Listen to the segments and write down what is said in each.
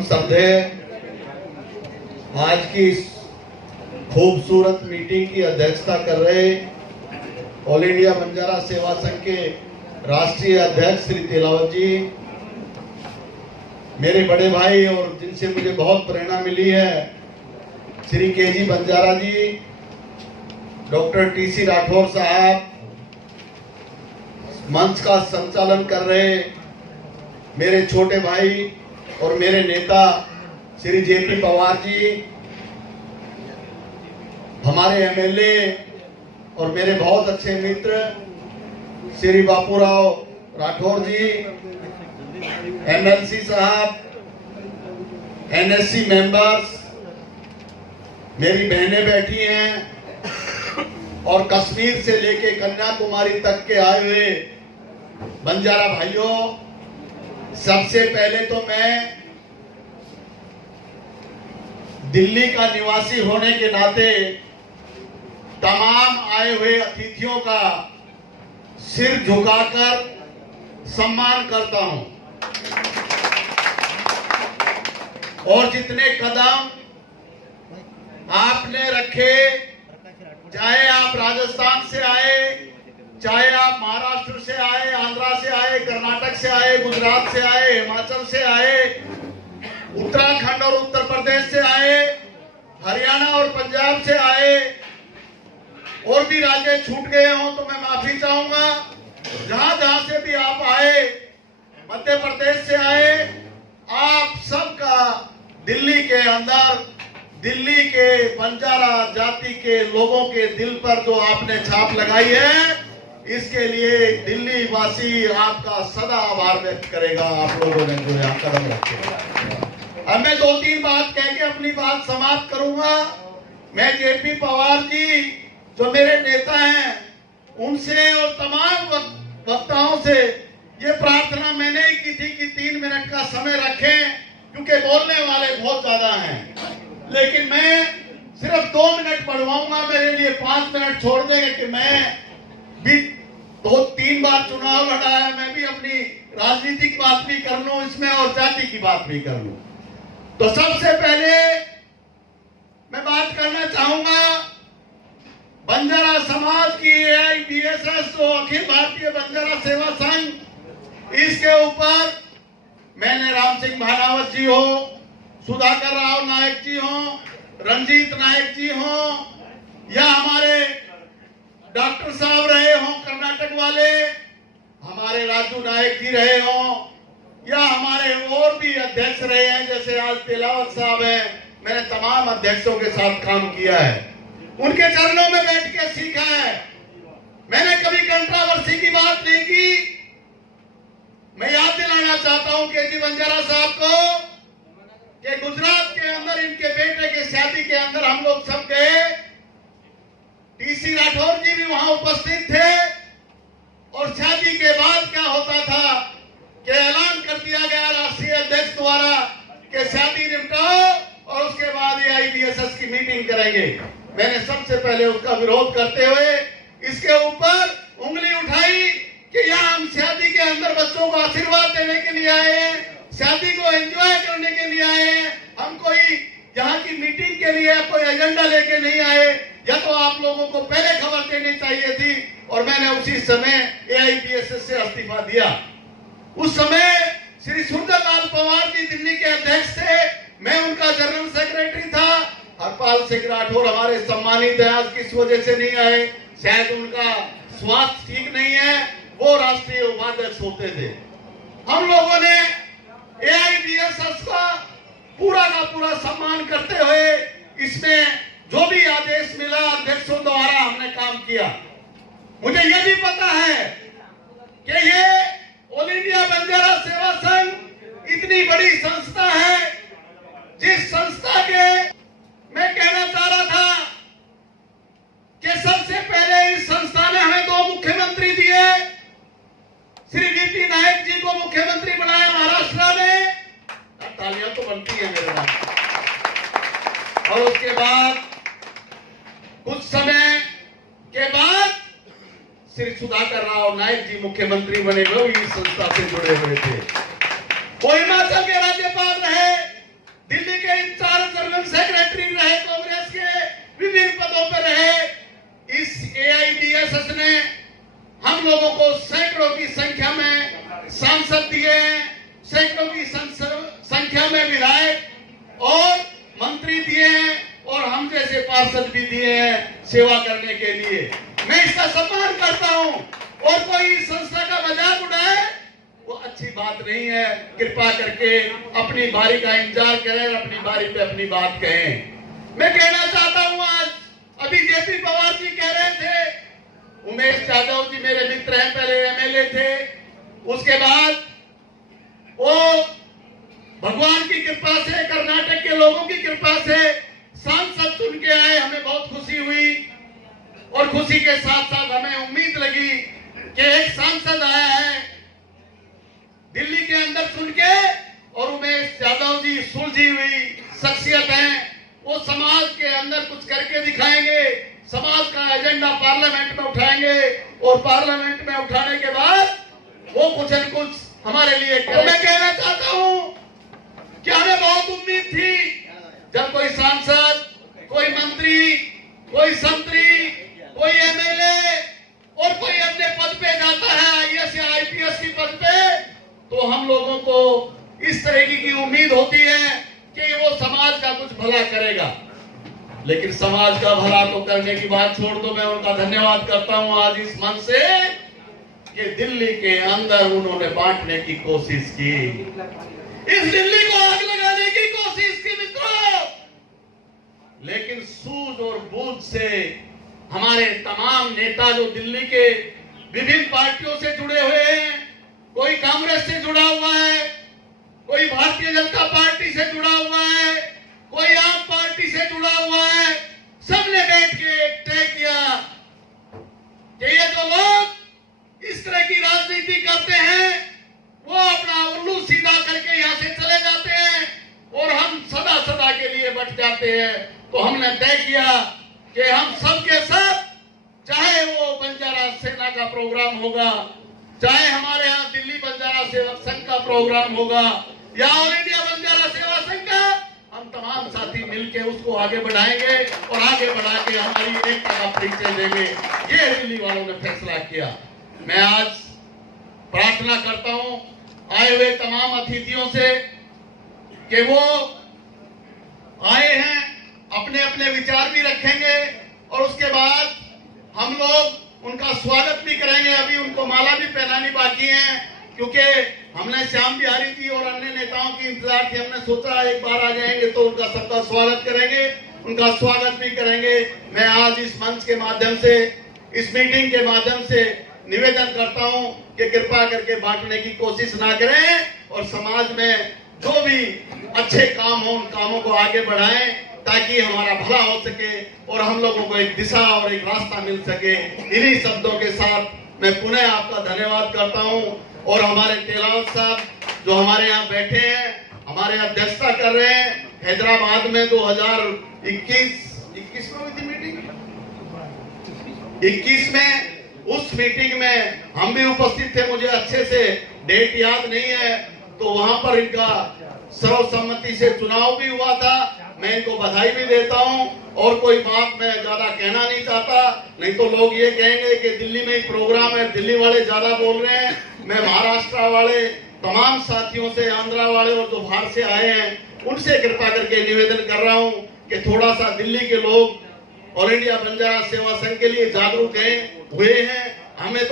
परम श्रद्धेय आज की इस खूबसूरत मीटिंग की अध्यक्षता कर रहे ऑल इंडिया बंजारा सेवा संघ के राष्ट्रीय अध्यक्ष श्री तेलावत जी, मेरे बड़े भाई और जिनसे मुझे बहुत प्रेरणा मिली है श्री केजी बंजारा जी, डॉक्टर टीसी राठौर साहब, मंच का संचालन कर रहे मेरे छोटे भाई और मेरे नेता श्री जेपी पवार जी, हमारे एमएलए और मेरे बहुत अच्छे मित्र श्री बापूराव राठौर जी, एमएलसी साहब, एनएससी मेंबर्स, मेरी बहनें बैठी हैं और कश्मीर से लेके कन्याकुमारी तक के आए हुए बंजारा भाइयों, सबसे पहले तो मैं दिल्ली का निवासी होने के नाते तमाम आए हुए अतिथियों का सिर झुकाकर सम्मान करता हूं और जितने कदम आपने रखे, चाहे आप राजस्थान से आए, चाहे आप महाराष्ट्र से आए, आंध्रा से आए, कर्नाटक से आए, गुजरात से आए, हिमाचल से आए, उत्तराखंड और उत्तर प्रदेश से आए, हरियाणा और पंजाब से आए, और भी राज्य छूट गए हों तो मैं माफी चाहूंगा। जहां जहां से भी आप आए, मध्य प्रदेश से आए, आप सबका दिल्ली के अंदर, दिल्ली के बंजारा जाति के लोगों के दिल पर जो आपने छाप लगाई है, इसके लिए दिल्ली वासी आपका सदा आभार व्यक्त करेगा। आप लोगों ने जो यहाँ कदम रखे। अब मैं 2-3 बात कह के अपनी बात समाप्त करूंगा। मैं जेपी पवार जी जो मेरे नेता हैं, उनसे और तमाम वक्ताओं से ये प्रार्थना मैंने ही की थी कि 3 मिनट का समय रखें, क्योंकि बोलने वाले बहुत ज्यादा हैं। लेकिन मैं सिर्फ 2 मिनट बढ़वाऊंगा, मेरे लिए 5 मिनट छोड़ देंगे कि मैं भी 2-3 बार चुनाव लड़ा है, मैं भी अपनी राजनीतिक बात भी कर लूं इसमें और जाति की बात भी कर लूं। तो सबसे पहले मैं बात करना चाहूंगा बंजारा समाज की AIBSS जो अखिल भारतीय बंजारा सेवा संघ, इसके ऊपर मैंने राम सिंह भानावत जी हो, सुधाकर राव नायक जी हो, रंजीत नायक जी हो, या हमारे डॉक्टर साहब रहे हों कर्नाटक वाले, हमारे राजू नायक जी रहे हों, या हमारे और भी अध्यक्ष रहे हैं जैसे आज तेलावत साहब हैं, मैंने तमाम अध्यक्षों के साथ काम किया है, उनके चरणों में बैठ के सीखा है। मैंने कभी कंट्रोवर्सी की बात नहीं की। मैं याद दिलाना चाहता हूं केजी बंजारा साहब को कि गुजरात के अंदर इनके बेटे के शादी के अंदर हम लोग सब गए, टीसी राठौर जी भी वहां उपस्थित थे, और शादी के बाद क्या होता था कि ऐलान कर दिया गया राष्ट्रीय अध्यक्ष द्वारा कि शादी निपटाओ और उसके बाद AIBSS की मीटिंग करेंगे। मैंने सबसे पहले उसका विरोध करते हुए इसके ऊपर उंगली उठाई कि यहाँ हम शादी के अंदर बच्चों को आशीर्वाद देने के लिए आए हैं, शादी को एंजॉय करने के लिए आए हैं, हम कोई यहाँ की मीटिंग के लिए कोई एजेंडा लेके नहीं आए। या तो आप लोगों को पहले खबर देनी चाहिए थी, और मैंने उसी समय AIBSS से इस्तीफा दिया। उस समय श्री सुंदरलाल पवार जी दिल्ली के अध्यक्ष थे, मैं उनका जनरल सेक्रेटरी था। हरपाल सिंह राठौर हमारे सम्मानित है, आज किस वजह से नहीं आए, शायद उनका स्वास्थ्य ठीक नहीं है, वो राष्ट्रीय उपाध्यक्ष होते थे। हम लोगों ने AIBSS का पूरा का पूरा सम्मान करते हुए इसमें जो भी आदेश मिला अध्यक्षों द्वारा हमने काम किया। मुझे यह भी पता है कि ये ऑल इंडिया बंजारा सेवा संघ इतनी बड़ी संस्था है, जिस संस्था के मैं कहना चाह रहा था कि सबसे पहले इस संस्था ने हमें 2 मुख्यमंत्री दिए। श्री VP नायक जी को मुख्यमंत्री बनाया महाराष्ट्र ने, तालियां तो बनती है मेरे पास। और उसके बाद कुछ समय के बाद श्री सुधाकर राव नायक जी मुख्यमंत्री बने, वो इस संस्था से जुड़े हुए थे। वो हिमाचल के राज्यपाल रहे, आरएसएस ने हम लोगों को सैकड़ों की संख्या में सांसद दिए हैं, सैकड़ों की संख्या में विधायक और मंत्री दिए हैं और हम जैसे पार्षद भी दिए हैं सेवा करने के लिए। मैं इसका सम्मान करता हूं और कोई संस्था का मजाक उड़ाए वो अच्छी बात नहीं है। कृपा करके अपनी बारी का इंतजार करें और अपनी बारी पे अपनी बात कहें। मैं कहना चाहता हूं, आज अभी जेपी पवार जी कह रहे थे, उमेश यादव जी मेरे मित्र हैं, पहले एमएलए थे, उसके बाद वो भगवान की कृपा से, कर्नाटक के लोगों की कृपा से सांसद चुन के आए। हमें बहुत खुशी हुई और खुशी के साथ साथ हमें उम्मीद लगी कि एक सांसद आया है दिल्ली के अंदर चुन के, और उमेश यादव जी सुलझी हुई शख्सियत हैं, वो समाज के अंदर कुछ करके दिखाएंगे, समाज का एजेंडा पार्लियामेंट में उठाएंगे और पार्लियामेंट में उठाने के बाद वो कुछ न कुछ हमारे लिए तो मैं कहना चाहता हूं कि हमें बहुत उम्मीद थी जब कोई सांसद, कोई मंत्री, कोई संतरी, कोई एमएलए और कोई अपने पद पे जाता है, आईएएस या आईपीएस की पद पे, तो हम लोगों को इस तरह की उम्मीद होती है कि वो समाज का कुछ भला करेगा। लेकिन समाज का भला तो करने की बात छोड़ दो, मैं उनका धन्यवाद करता हूं आज इस मन से कि दिल्ली के अंदर उन्होंने बांटने की कोशिश की, इस दिल्ली को आग लगाने की कोशिश की मित्रों। लेकिन सूझ और बूझ से हमारे तमाम नेता जो दिल्ली के विभिन्न पार्टियों से जुड़े हुए हैं, कोई कांग्रेस से जुड़ा हुआ है, कोई भारतीय जनता पार्टी से जुड़ा हुआ है, कोई आम पार्टी से जुड़ा हुआ है, सबने बैठ के तय किया कि ये जो लोग इस तरह की राजनीति करते हैं वो अपना उल्लू सीधा करके यहाँ से चले जाते हैं और हम सदा सदा के लिए बच जाते हैं। तो हमने तय किया कि हम सब के सब, चाहे वो बंजारा सेना का प्रोग्राम होगा, चाहे हमारे यहाँ दिल्ली बंजारा सेवा संघ का प्रोग्राम होगा या ऑल इंडिया बंजारा सेवा संघ का, हम तमाम साथी मिलकर उसको आगे बढ़ाएंगे और आगे बढ़ा के हमारी एकता का परिचय देंगे। ये दिल्ली वालों ने फैसला किया। मैं आज प्रार्थना करता हूं आए हुए तमाम अतिथियों से कि वो आए हैं, अपने अपने विचार भी रखेंगे और उसके बाद हम लोग उनका स्वागत भी करेंगे। अभी उनको माला भी पहनानी बाकी है, क्योंकि हमने श्याम बिहारी जी और अन्य नेताओं की इंतजार थी। हमने सोचा एक बार आ जाएंगे तो उनका सबका स्वागत करेंगे, उनका स्वागत भी करेंगे। मैं आज इस मंच के माध्यम से, इस मीटिंग के माध्यम से निवेदन करता हूं कि कृपा करके बांटने की कोशिश ना करें और समाज में जो भी अच्छे काम हो उन कामों को आगे बढ़ाएं ताकि हमारा भला हो सके और हम लोगों को एक दिशा और एक रास्ता मिल सके। इन्हीं शब्दों के साथ मैं पुनः आपका धन्यवाद करता हूं और हमारे तेलावत साहब जो हमारे यहाँ बैठे हैं, हमारे अध्यक्षता कर रहे हैं। हैदराबाद में 2021 में हुई थी मीटिंग, 21 में उस मीटिंग में हम भी उपस्थित थे, मुझे अच्छे से डेट याद नहीं है, तो वहां पर इनका सर्वसम्मति से चुनाव भी हुआ था। मैं इनको बधाई भी देता हूं और कोई बात मैं ज्यादा कहना नहीं चाहता, नहीं तो लोग ये कहेंगे कि दिल्ली में ही प्रोग्राम है, दिल्ली वाले ज्यादा बोल रहे हैं। मैं महाराष्ट्र वाले तमाम साथियों से, आंध्रा वाले और जो बाहर से आए हैं उनसे कृपा करके निवेदन कर रहा हूं कि थोड़ा सा दिल्ली के लोग ऑल इंडिया बंजारा सेवा संघ के लिए जागरूक हुए हैं। हमने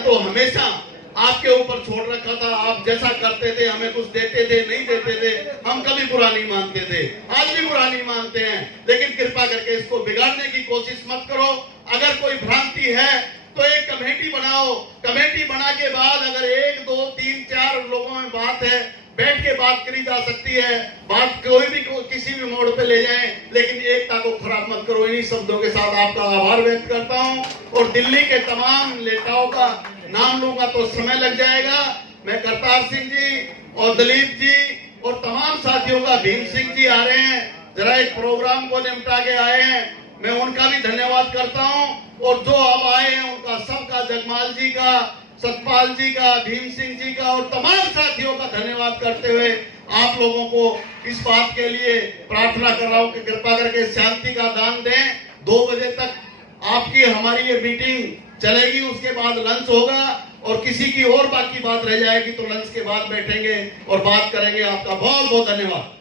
तो हमेशा आपके ऊपर छोड़ रखा था, आप जैसा करते थे हमें कुछ देते थे, नहीं देते थे, हम कभी बुरा नहीं मानते थे, आज भी बुरा नहीं मानते हैं। लेकिन कृपा करके इसको बिगाड़ने की कोशिश मत करो। अगर कोई भ्रांति है तो एक कमेटी बनाओ, कमेटी बना के बाद अगर 1, 2, 3, 4 लोगों में बात है, बैठ के बात करी जा सकती है। बात कोई भी किसी भी मोड़ पे ले जाएं, लेकिन एकता को खराब मत करो। इन्हीं शब्दों के साथ आपका आभार व्यक्त करता हूं और दिल्ली के तमाम नेताओं का नाम लूंगा तो समय लग जाएगा। मैं करतार सिंह जी और दलीप जी और तमाम साथियों का, भीम सिंह जी आ रहे हैं, जरा एक प्रोग्राम को निपटा के आए हैं, मैं उनका भी धन्यवाद करता हूं। और जो अब आए हैं उनका सबका, जगमाल जी का, सतपाल जी का, भीम सिंह जी का और तमाम साथियों का धन्यवाद करते हुए आप लोगों को इस बात के लिए प्रार्थना कर रहा हूं कि कृपा करके शांति का दान दें। 2 बजे तक आपकी हमारी ये मीटिंग चलेगी, उसके बाद लंच होगा और किसी की और बाकी बात रह जाएगी तो लंच के बाद बैठेंगे और बात करेंगे। आपका बहुत बहुत धन्यवाद।